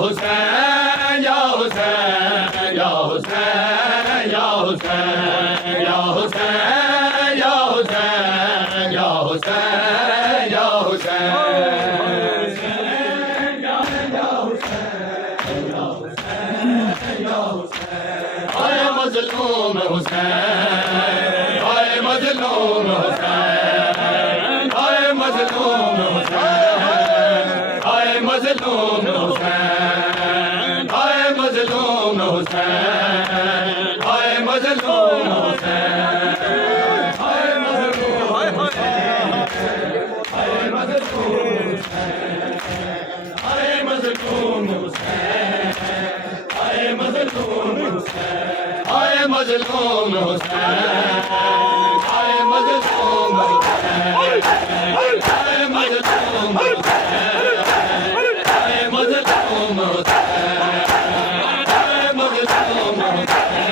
Hüseyin, ya Hüseyin, ya Hüseyin, ya Hüseyin, ya Hüseyin, ya Hüseyin, ay mazlum Hüseyin, ay mazlum Hüseyin, ay mazlum Hüseyin, ay mazlum Hüseyin, ay mazlum Hüseyin,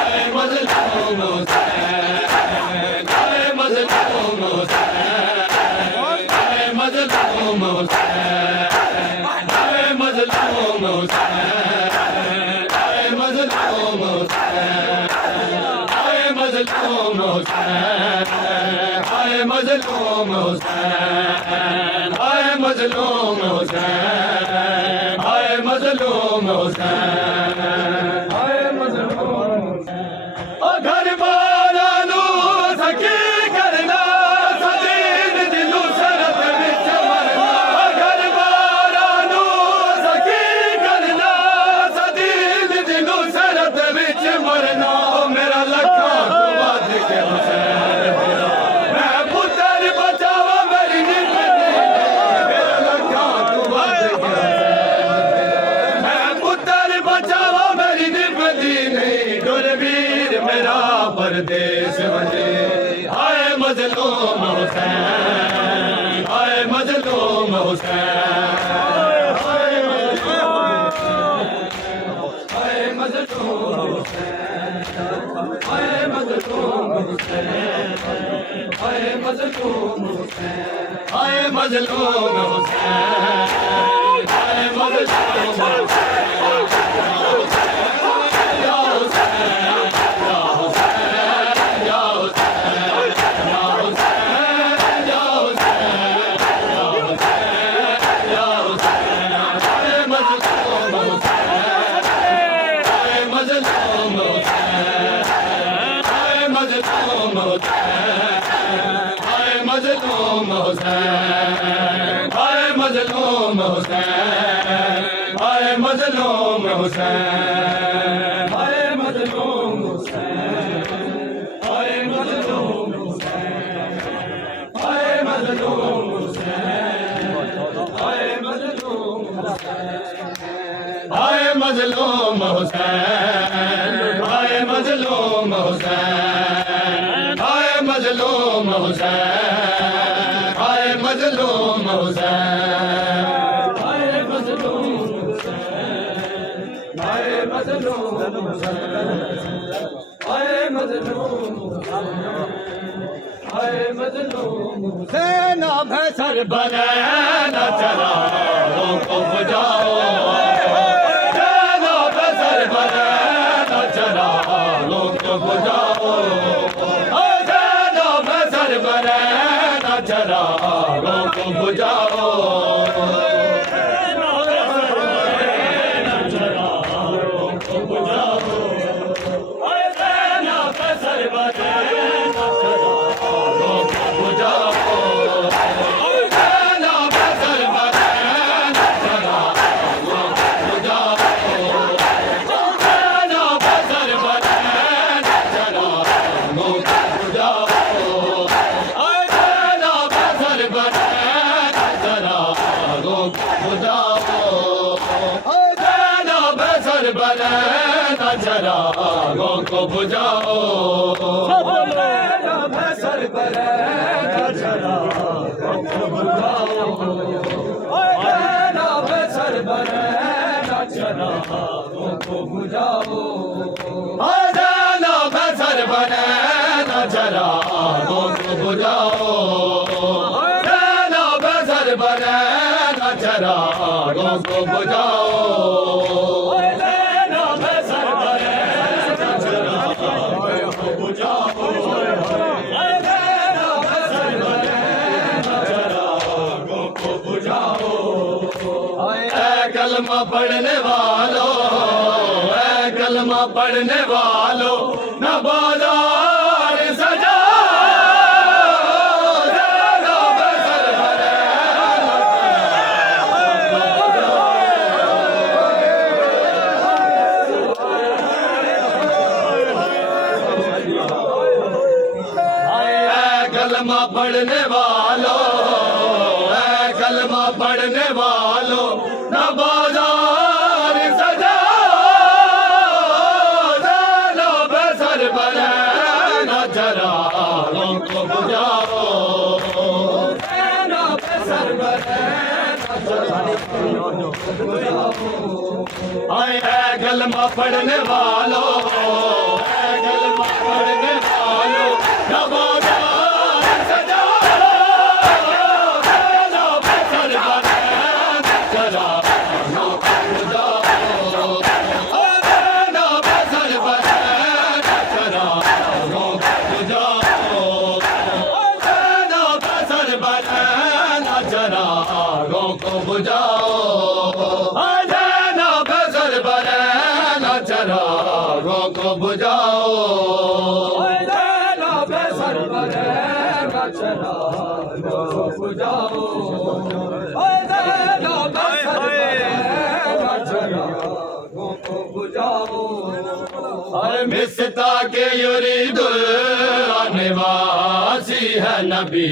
ay mazlum Hüseyin, ay mazlum Hüseyin. Ay mazlum Hüseyin, ay mazlum مظلوم حسين هاي مظلوم حسين هاي مظلوم حسين هاي مظلوم حسين गर्देश वञे आए मज़लो हुसैन आए मज़लो हुसैन आए मज़लो हुसैन आए मज़लो हुसैन आए मजलूम हुसैन आए मजलूम हुसैन आए मजलूम Hussain I am the Lord Hussein, I am the Lord Hussein, I am the Lord. Majnu हाय मजनू हाय मजनू सेना भैसर बने न चला को बुझाओ सेना भैसर बने न चला लोग को बुझाओ सेना भैसर बने न चला लोग को बुझाओ को बुझाओ Oh, go, go, go, go. पढ़ने वालों ऐ कलमा पढ़ने वालों न बाजार सजा जरा बसर भरे ऐ कलमा पढ़ने आए गलमा पढ़ने वालों गलमा पढ़ने वालों। चरा रोग बुझाओ। मिसता केरुवासी हबी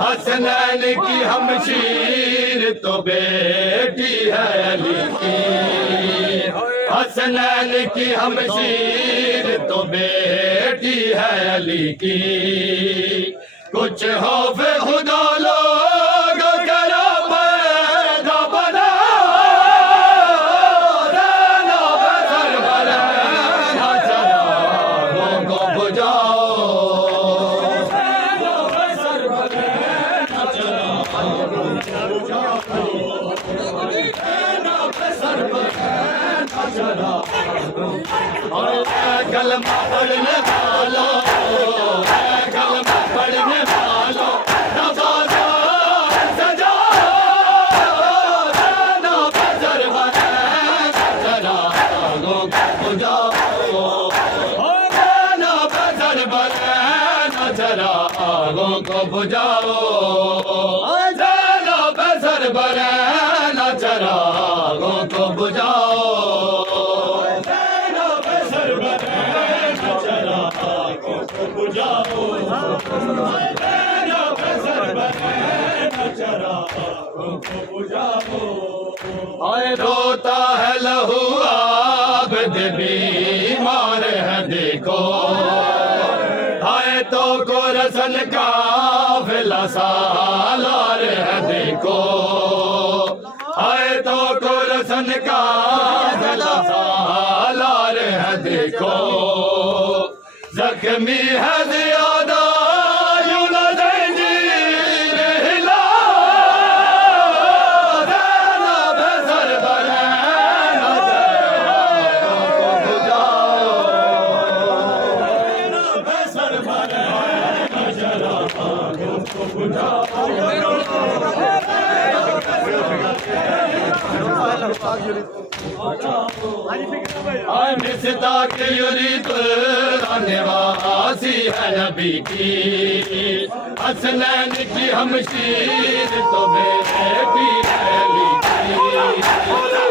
हसनैन की हम शीर तो बेटी है अली की। हसनैन की हम शीर तो बेटी है अली की। कुछ खौफ खुदा लोग आए रोता है लहू आबद बीमार है देखो आए तो को रसन का फिला सालार है देखो आए तो को रसन का फिला सालार है देखो जख्मी है ज्यादा Ay mistak yurid anne vasi hai nabi ki Aslan ki hamşir to mere pir ki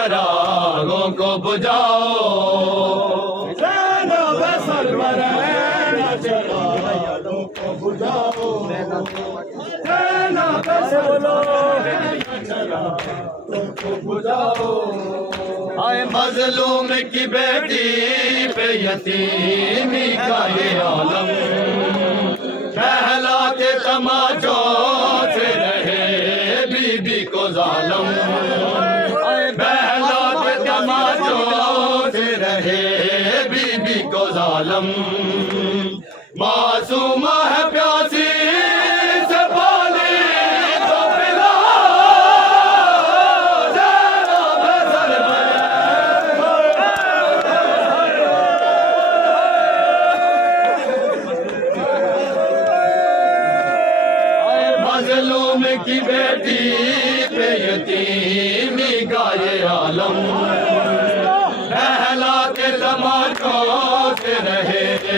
चरागों को बुझाओ। चरागों को बुझाओ। आए मजलूम की बेटी पे यतीमी का ये आलम। पहला के तमाचों से रहे बीबी को जालम। மாசுமா रहे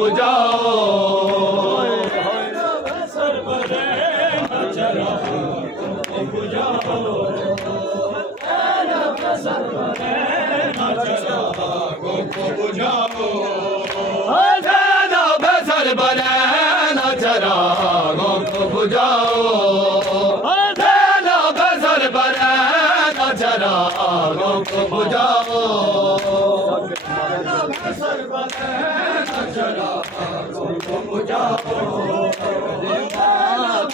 बुझाओ जाना बसर बनाना चरागों को बुझाओ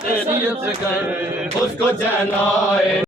तेरी कर उसको जनाए।